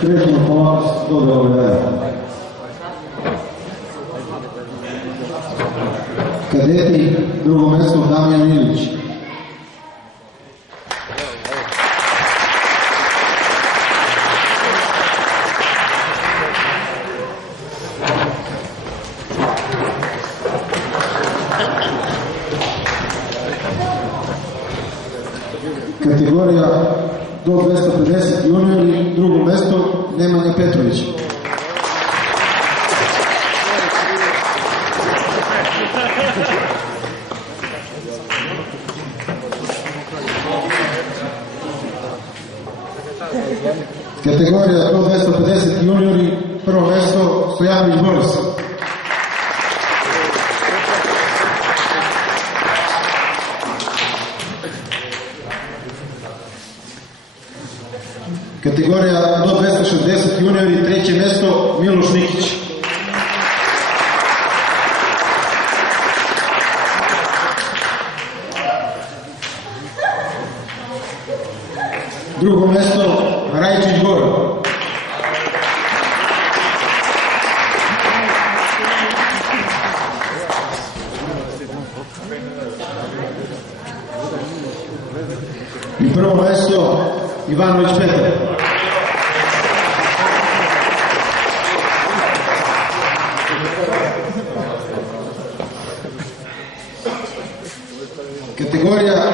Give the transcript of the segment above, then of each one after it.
Krećemo polako do Beograda. Kadeti, drugo mesto Damjan Ilić. Kategorija do 250 juniori, drugo mesto Nemanja Petrović. Kategorija do 250 juniori, prvo mesto Stojanović Boris. Kategorija do 260 juniori, treće mesto Miloš Nikić. Drugo mesto Rajčić Goro. I prvo mesto Ivanović Petar. Kategorija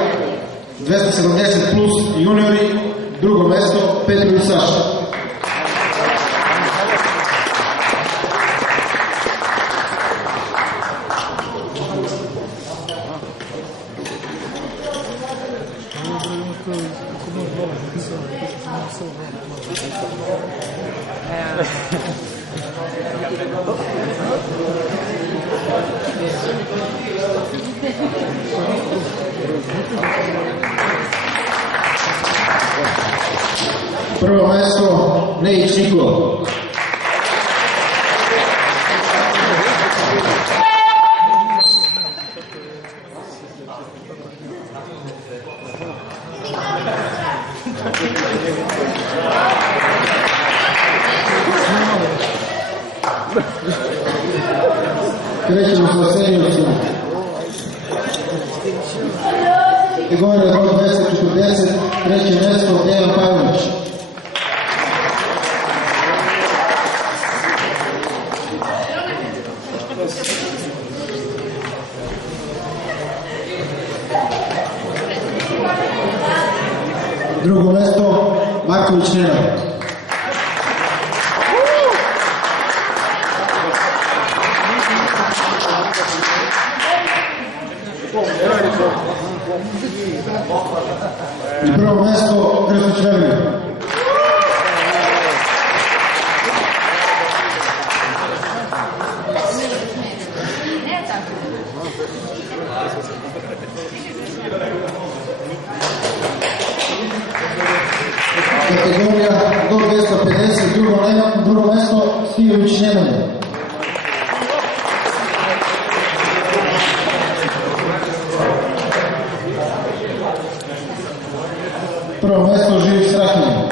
270 plus juniori, drugo mesto Petrović Saša. Prvo mesto Nejić Nikola. Krećemo sa seniorcima. Kategorija do 240, treće mesto Dejan Pavlović. Drugo mesto Marković Nenad. I prvo mesto Krstić Velimir. Kategorija do 250, drugo mesto Stijović Nemanja. Prvo mesto Živić Strahinja.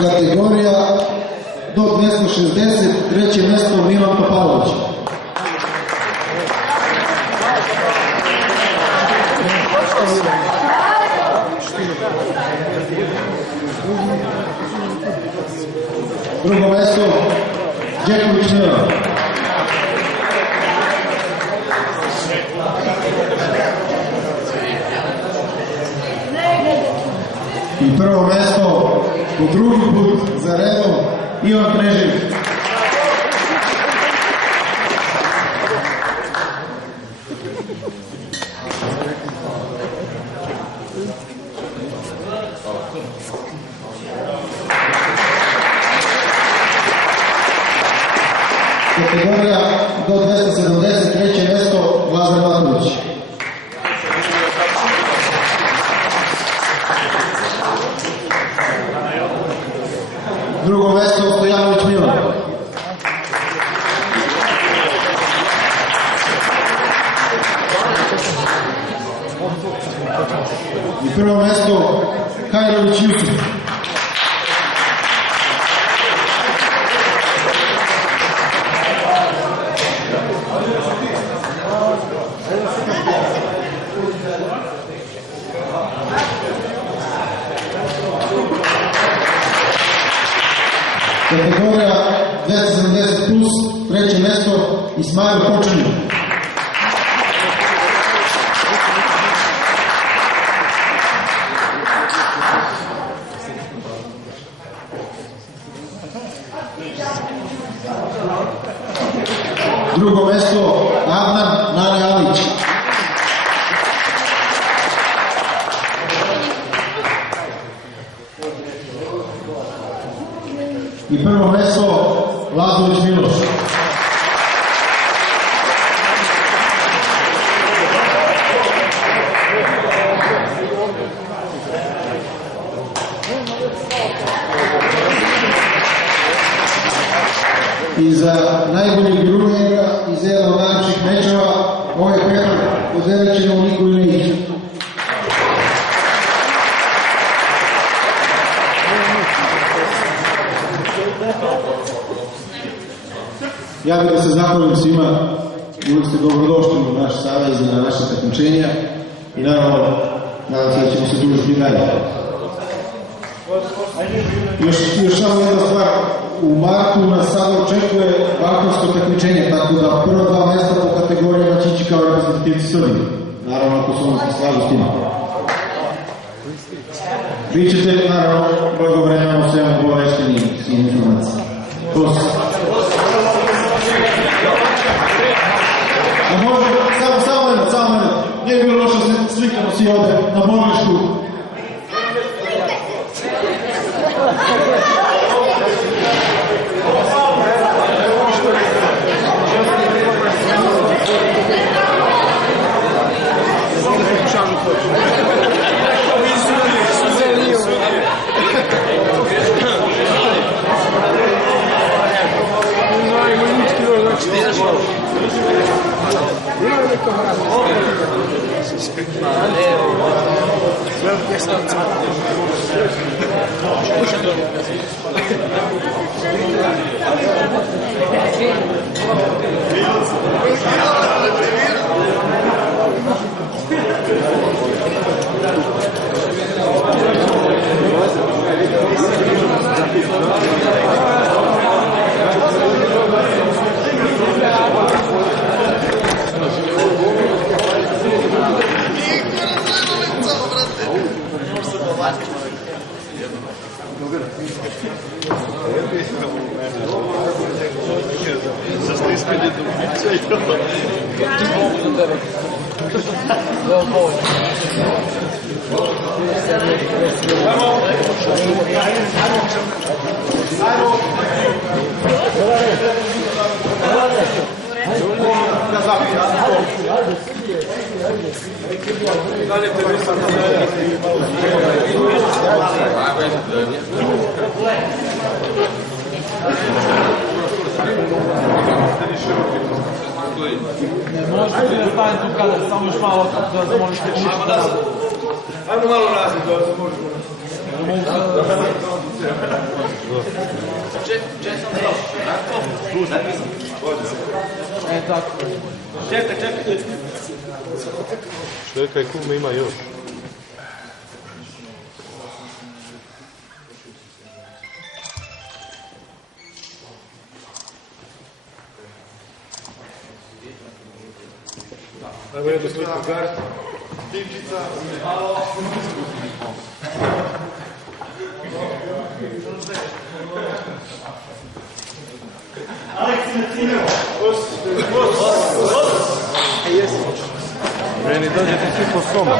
Kategorija do 260, treće mesto Milan Topalović. Drugo mesto Đeković Neva. I prvo mesto po drugi put za redom Ivan Knežević. Kategorija do 270, treće mesto Lazar Matović. Drugo mesto Stojanović Milan. I prvo mesto Hajrović Jusuf. Kategorija 270 plus, treće mesto Ismail Kočanju. Drugo mesto Adnan Nane Alić. I prvo mesto Lazović Miloš. I za najboljeg drugega iz jedan od najlepših mečeva ovaj Petar podelit ćemo Nikolu Nejić. Ja bih da se zahvalim svima, uvijek ste dobrodošli u naš savez i na naše takmičenja i naravno nadam se da ćemo se družiti dalje. Još samo jedna stvar, u martu nas sada očekuje balkansko takmičenje, tako da prva dva mesta po kategorijama će ići kao reprezentativci Srbije. Naravno ako su nas slažu s tim. Vi ćete naravno blagovremeno svemu obavešteni s informacijama. Samo mene, nije bilo loše slikamo si ovde na Morlišku. Ne možete li da stavim tu kadar, samo još malo da zamolite ništa. Ajmo malo nazad, da se možemo. Česam stop. E, tako. Čekaj. Čekaj, kume ima još. Evo jednu sliku kart. Divčica. Meni dođete svi po soma.